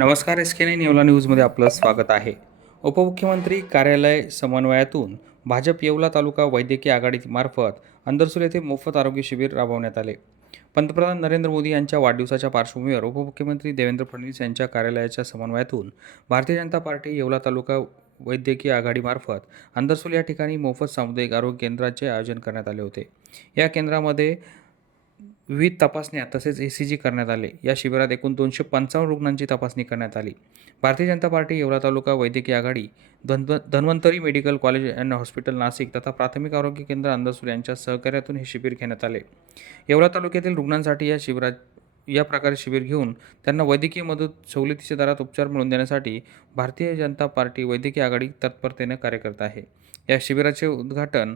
नमस्कार S K nine Yeola न्यूजमध्ये आपलं स्वागत आहे. उपमुख्यमंत्री कार्यालय समन्वयातून भाजप येवला तालुका वैद्यकीय आघाडीमार्फत अंदरसूल येथे मोफत आरोग्य शिबिर राबवण्यात आले. पंतप्रधान नरेंद्र मोदी यांच्या वाढदिवसाच्या पार्श्वभूमीवर उपमुख्यमंत्री देवेंद्र फडणवीस यांच्या कार्यालयाच्या समन्वयातून भारतीय जनता पार्टी येवला तालुका वैद्यकीय आघाडीमार्फत अंदरसूल या ठिकाणी मोफत सामुदायिक आरोग्य केंद्राचे आयोजन करण्यात आले होते. या केंद्रामध्ये विविध तपासण्या तसेच ए सी जी करण्यात आले. या शिबिरात एकूण दोनशे पंचावन्न रुग्णांची तपासणी करण्यात आली. भारतीय जनता पार्टी येवला तालुका वैद्यकीय आघाडी धन्व Dhanvantari medical college and hospital Nashik तथा प्राथमिक आरोग्य केंद्र अंदरसूर यांच्या सहकार्यातून हे शिबिर घेण्यात आले. येवला तालुक्यातील रुग्णांसाठी या शिबिरात या प्रकारे शिबिर घेऊन त्यांना वैद्यकीय मदत सवलतीच्या दरात उपचार मिळवून देण्यासाठी भारतीय जनता पार्टी वैद्यकीय आघाडी तत्परतेने कार्य करत आहे. या शिबिराचे उद्घाटन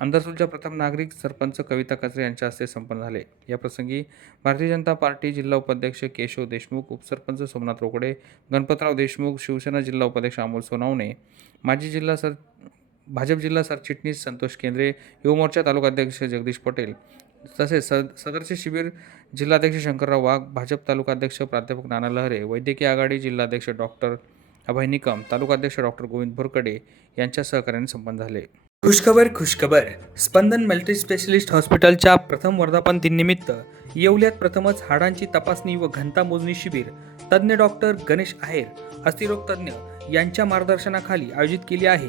अंधसूलच्या प्रथम नागरिक सरपंच कविता कचरे यांच्या हस्ते संपन्न झाले. या प्रसंगी भारतीय जनता पार्टी जिल्हा उपाध्यक्ष केशव देशमुख उपसरपंच सोमनाथ रोकडे गणपतराव देशमुख शिवसेना जिल्हा उपाध्यक्ष अमोल सोनावणे माजी जिल्हा सर भाजप जिल्हा सरचिटणीस संतोष केंद्रे युवा मोर्चा तालुकाध्यक्ष जगदीश पटेल तसेच सद सदरचे शिबिर जिल्हाध्यक्ष शंकरराव वाघ भाजप तालुकाध्यक्ष प्राध्यापक नाना लहरे वैद्यकीय आघाडी जिल्हाध्यक्ष डॉक्टर अभय निकम तालुकाध्यक्ष डॉक्टर गोविंद भोरकडे यांच्या सहकार्याने संपन्न झाले. खुशखबर खुशखबर. स्पंदन मल्टी स्पेशलिस्ट हॉस्पिटलच्या प्रथम वर्धापन दिननिमित्त येवल्यात प्रथमच हाडांची तपासणी व घनता मोजणी शिबिर. तज्ज्ञ डॉक्टर गणेश आहेर अस्थिरोग तज्ज्ञ यांच्या मार्गदर्शनाखाली आयोजित केली आहे.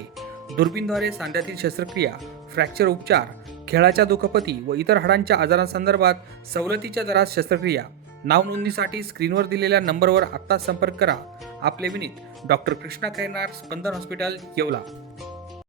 दुर्बीनद्वारे सांध्यातील शस्त्रक्रिया फ्रॅक्चर उपचार खेळाच्या दुखापती व इतर हाडांच्या आजारांसंदर्भात सवलतीच्या दरात शस्त्रक्रिया. नावनोंदणीसाठी स्क्रीनवर दिलेल्या नंबरवर आत्ता संपर्क करा. आपले विनीत डॉक्टर कृष्णा खैरनार स्पंदन हॉस्पिटल येवला.